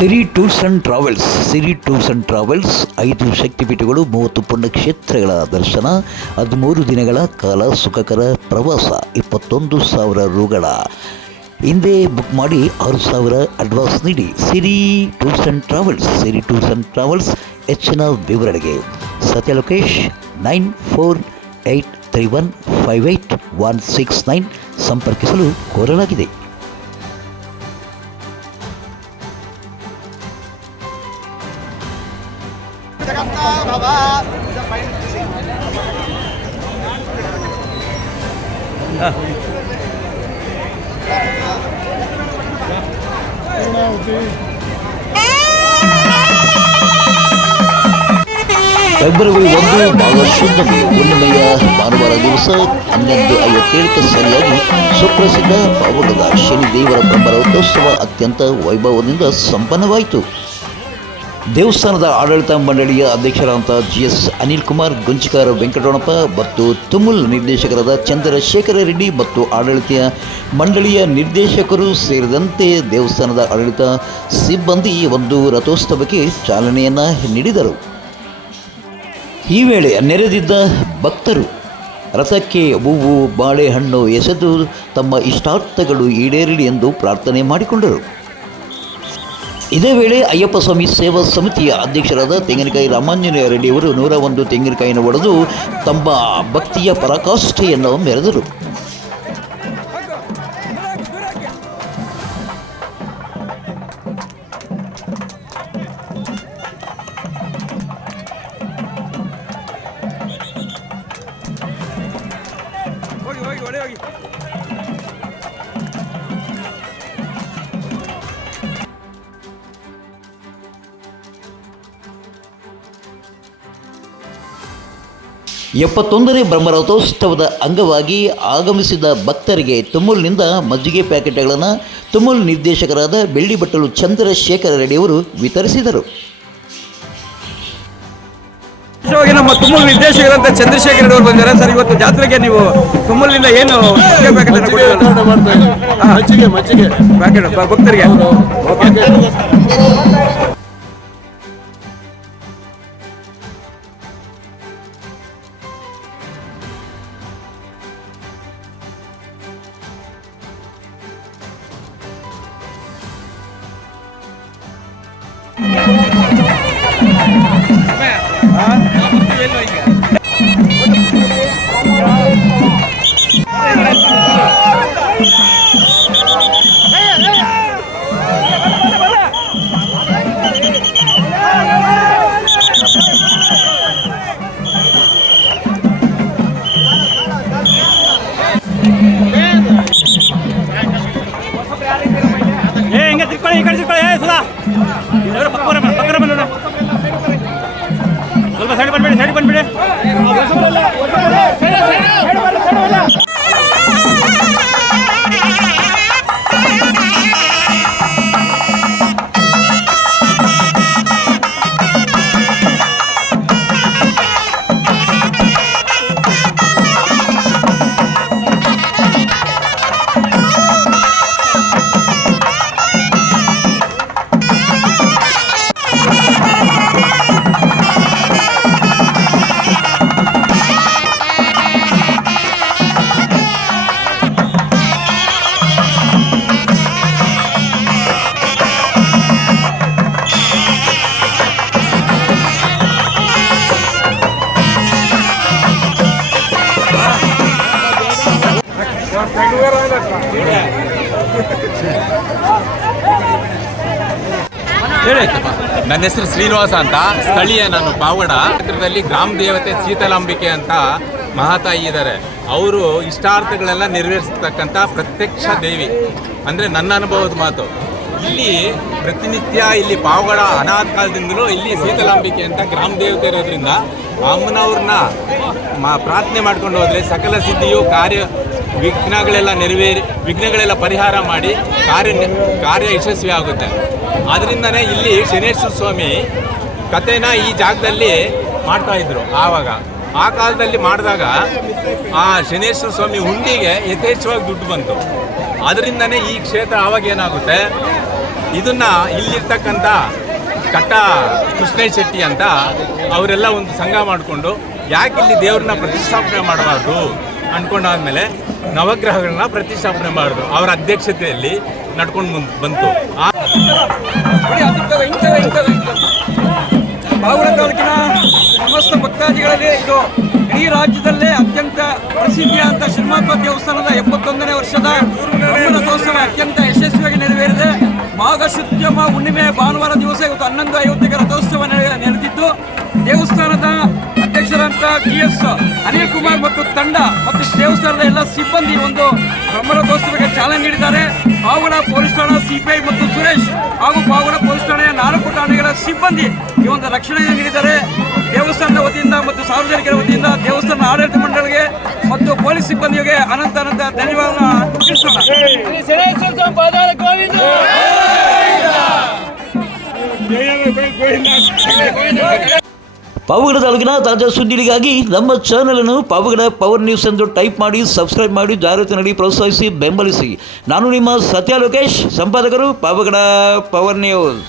Siri tours and travels 5 ಶಕ್ತಿಪೀಠಗಳು, 30 ಪುಣ್ಯಕ್ಷೇತ್ರಗಳ ದರ್ಶನ, 13 ದಿನಗಳ ಕಾಲ ಸುಖಕರ ಪ್ರವಾಸ, 21,000 ರೂಗಳ ಹಿಂದೆ ಬುಕ್ ಮಾಡಿ 6,000 ಅಡ್ವಾನ್ಸ್ ನೀಡಿ. ಸಿರಿ ಟೂರ್ಸ್ ಆ್ಯಂಡ್ ಟ್ರಾವೆಲ್ಸ್ ಹೆಚ್ಚಿನ ವಿವರಣೆಗೆ ಸತ್ಯ ಲೋಕೇಶ್ 9483158169 ಸಂಪರ್ಕಿಸಲು ಕೋರಲಾಗಿದೆ. ಫೆಬ್ರವರಿ 1 ಭಾಗಶುದ್ಧಮಿ ಹುಣ್ಣಿಮೆಯ ಭಾನುವಾರ ದಿವಸ 11:57ಕ್ಕೆ ಸರಿಯಾಗಿ ಸುಪ್ರಸಿದ್ಧ ಪಾವಗಡ ಶನಿದೇವರ ಬ್ರಹ್ಮರಥೋತ್ಸವ ಅತ್ಯಂತ ವೈಭವದಿಂದ ಸಂಪನ್ನವಾಯಿತು. ದೇವಸ್ಥಾನದ ಆಡಳಿತ ಮಂಡಳಿಯ ಅಧ್ಯಕ್ಷರಾದಂಥ GS ಅನಿಲ್ ಕುಮಾರ್, ಗುಂಚಿಕಾರ ವೆಂಕಟರಮಣಪ್ಪ ಮತ್ತು ತುಮುಲ್ ನಿರ್ದೇಶಕರಾದ ಚಂದ್ರಶೇಖರ ರೆಡ್ಡಿ ಮತ್ತು ಆಡಳಿತ ಮಂಡಳಿಯ ನಿರ್ದೇಶಕರು ಸೇರಿದಂತೆ ದೇವಸ್ಥಾನದ ಆಡಳಿತ ಸಿಬ್ಬಂದಿ ಒಂದು ರಥೋತ್ಸವಕ್ಕೆ ಚಾಲನೆಯನ್ನು ನೀಡಿದರು. ಈ ವೇಳೆ ನೆರೆದಿದ್ದ ಭಕ್ತರು ರಥಕ್ಕೆ ಹೂವು, ಬಾಳೆಹಣ್ಣು ಎಸೆದು ತಮ್ಮ ಇಷ್ಟಾರ್ಥಗಳು ಈಡೇರಲಿ ಎಂದು ಪ್ರಾರ್ಥನೆ ಮಾಡಿಕೊಂಡರು. ಇದೇ ವೇಳೆ ಅಯ್ಯಪ್ಪ ಸ್ವಾಮಿ ಸೇವಾ ಸಮಿತಿಯ ಅಧ್ಯಕ್ಷರಾದ ತೆಂಗಿನಕಾಯಿ ರಾಮಾಂಜನೇಯ ರೆಡ್ಡಿಯವರು 101 ತೆಂಗಿನಕಾಯಿಯನ್ನು ಒಡೆದು ತಮ್ಮ ಭಕ್ತಿಯ ಪರಾಕಾಷ್ಠೆಯನ್ನು ಮೆರೆದರು. ಎಪ್ಪತ್ತೊಂದನೇ ಬ್ರಹ್ಮರಥೋತ್ಸವದ ಅಂಗವಾಗಿ ಆಗಮಿಸಿದ ಭಕ್ತರಿಗೆ ತುಮುಲ್ನಿಂದ ಮಜ್ಜಿಗೆ ಪ್ಯಾಕೆಟ್ಗಳನ್ನು ತುಮುಲ್ ನಿರ್ದೇಶಕರಾದ ಬೆಳ್ಳಿಬಟ್ಟಲು ಚಂದ್ರಶೇಖರ ರೆಡ್ಡಿಯವರು ವಿತರಿಸಿದರು. ನಮ್ಮ ತುಮುಲ್ ನಿರ್ದೇಶಕರಂತ ಚಂದ್ರಶೇಖರ ರೆಡ್ಡಿ ಅವರು ಬಂದಿದ್ದಾರೆ. ಸರ್, ಇವತ್ತು ಜಾತ್ರೆಗೆ ನೀವು ತುಮುಲ್ನಿಂದ ಏನು ಮಜ್ಜಿಗೆ ಪ್ಯಾಕೆಟ್ ಭಕ್ತರಿಗೆ ಸ್ವಲ್ಪ ಸೈಡ್ ಬಂದ್ಬಿಡಿ. ನನ್ನ ಹೆಸರು ಶ್ರೀನಿವಾಸ ಅಂತ, ಸ್ಥಳೀಯ. ನಾನು ಪಾವಗಡ ಕ್ಷೇತ್ರದಲ್ಲಿ ಗ್ರಾಮ ದೇವತೆ ಶೀತಲಾಂಬಿಕೆ ಅಂತ ಮಹಾತಾಯಿ ಇದ್ದಾರೆ. ಅವರು ಇಷ್ಟಾರ್ಥಗಳೆಲ್ಲ ನೆರವೇರಿಸ್ತಕ್ಕಂಥ ಪ್ರತ್ಯಕ್ಷ ದೇವಿ ಅಂದರೆ ನನ್ನ ಅನುಭವದ ಮಾತು. ಇಲ್ಲಿ ಪ್ರತಿನಿತ್ಯ ಇಲ್ಲಿ ಪಾವಗಡ ಅನಾಥ ಕಾಲದಿಂದಲೂ ಇಲ್ಲಿ ಶೀತಲಾಂಬಿಕೆ ಅಂತ ಗ್ರಾಮ ದೇವತೆ ಇರೋದ್ರಿಂದ ಅಮ್ಮನವ್ರನ್ನ ಪ್ರಾರ್ಥನೆ ಮಾಡ್ಕೊಂಡು ಹೋದರೆ ಸಕಲ ಸಿದ್ಧಿಯು ವಿಘ್ನಗಳೆಲ್ಲ ಪರಿಹಾರ ಮಾಡಿ ಕಾರ್ಯ ಯಶಸ್ವಿ ಆಗುತ್ತೆ. ಆದ್ದರಿಂದನೇ ಇಲ್ಲಿ ಶನೇಶ್ವರ ಸ್ವಾಮಿ ಕಥೆನ ಈ ಜಾಗದಲ್ಲಿ ಮಾಡ್ತಾಯಿದ್ರು. ಆ ಕಾಲದಲ್ಲಿ ಮಾಡಿದಾಗ ಆ ಶನೇಶ್ವರ ಸ್ವಾಮಿ ಹುಂಡಿಗೆ ಯಥೇಚ್ಛವಾಗಿ ದುಡ್ಡು ಬಂತು. ಅದರಿಂದನೇ ಈ ಕ್ಷೇತ್ರ ಆವಾಗ ಏನಾಗುತ್ತೆ, ಇದನ್ನ ಇಲ್ಲಿರ್ತಕ್ಕಂಥ ಕಟ್ಟ ಕೃಷ್ಣೇಶ್ ಶೆಟ್ಟಿ ಅಂತ ಅವರೆಲ್ಲ ಒಂದು ಸಂಘ ಮಾಡಿಕೊಂಡು ಯಾಕೆ ಇಲ್ಲಿ ದೇವ್ರನ್ನ ಪ್ರತಿಷ್ಠಾಪನೆ ಮಾಡಬಾರ್ದು ಅಂದ್ಕೊಂಡಾದ್ಮೇಲೆ ನವಗ್ರಹಗಳನ್ನ ಪ್ರತಿಷ್ಠಾಪನೆ ಮಾಡೋದು ಅವರ ಅಧ್ಯಕ್ಷತೆಯಲ್ಲಿ ನಡ್ಕೊಂಡು ಬಂತು. ಪಾವಗಡ ತಾಲೂಕಿನ ಸಮಸ್ತ ಭಕ್ತಾದಿಗಳಲ್ಲಿ ಇದು ಇಡೀ ರಾಜ್ಯದಲ್ಲೇ ಅತ್ಯಂತ ಪ್ರಸಿದ್ಧಿಯಾದಂಥ ಶ್ರೀಮಾತ್ಮ ದೇವಸ್ಥಾನದ 71ನೇ ವರ್ಷದ ಬ್ರಹ್ಮರಥೋತ್ಸವ ಅತ್ಯಂತ ಯಶಸ್ವಿಯಾಗಿ ನೆರವೇರಿದೆ. ಮಾಘ ಶುದ್ಧ ಹುಣ್ಣಿಮೆ ಭಾನುವಾರ ದಿವಸ ಇವತ್ತು 11:50ಕ್ಕೆ ರಥೋತ್ಸವ ನಡೆದಿದ್ದು, ದೇವಸ್ಥಾನದ ಅಧ್ಯಕ್ಷರಂತ GS ಅನಿಲ್ ಕುಮಾರ್ ಮತ್ತು ತಂಡ ಮತ್ತು ದೇವಸ್ಥಾನದ ಎಲ್ಲ ಸಿಬ್ಬಂದಿ ಒಂದು ಬ್ರಹ್ಮರಥೋತ್ಸವಕ್ಕೆ ಚಾಲನೆ ನೀಡಿದ್ದಾರೆ. ಪಾವಗಡ ಪೊಲೀಸ್ ಠಾಣಾ CPI ಮತ್ತು ಸುರೇಶ್ ಹಾಗೂ ಪಾವಗಡ ಪೊಲೀಸ್ ಠಾಣೆಯ 4 ಠಾಣೆಗಳ ಸಿಬ್ಬಂದಿ ಈ ಒಂದು ರಕ್ಷಣೆ ನೀಡಿದ್ದಾರೆ. ದೇವಸ್ಥಾನದ ವತಿಯಿಂದ ಮತ್ತು ಸಾರ್ವಜನಿಕರ ವತಿಯಿಂದ ದೇವಸ್ಥಾನ ಆಡಳಿತ ಮಂಡಳಿಗೆ ಮತ್ತು ಪೊಲೀಸ್ ಸಿಬ್ಬಂದಿಗೆ ಅನಂತ ಧನ್ಯವಾದ ತಿಳಿಸೋಣ. ಪಾವಗಡ ತಾಲೂಕಿನ ತಾಜಾ ಸುದ್ದಿಗಳಿಗಾಗಿ ನಮ್ಮ ಚಾನಲನ್ನು ಪಾವಗಡ ಪವರ್ ನ್ಯೂಸ್ ಎಂದು ಟೈಪ್ ಮಾಡಿ, ಸಬ್ಸ್ಕ್ರೈಬ್ ಮಾಡಿ, ಜಾಗೃತಿ ನೀಡಿ ಪ್ರೋತ್ಸಾಹಿಸಿ, ಬೆಂಬಲಿಸಿ. ನಾನು ನಿಮ್ಮ ಸತ್ಯ ಲೋಕೇಶ್, ಸಂಪಾದಕರು ಪಾವಗಡ ಪವರ್ ನ್ಯೂಸ್.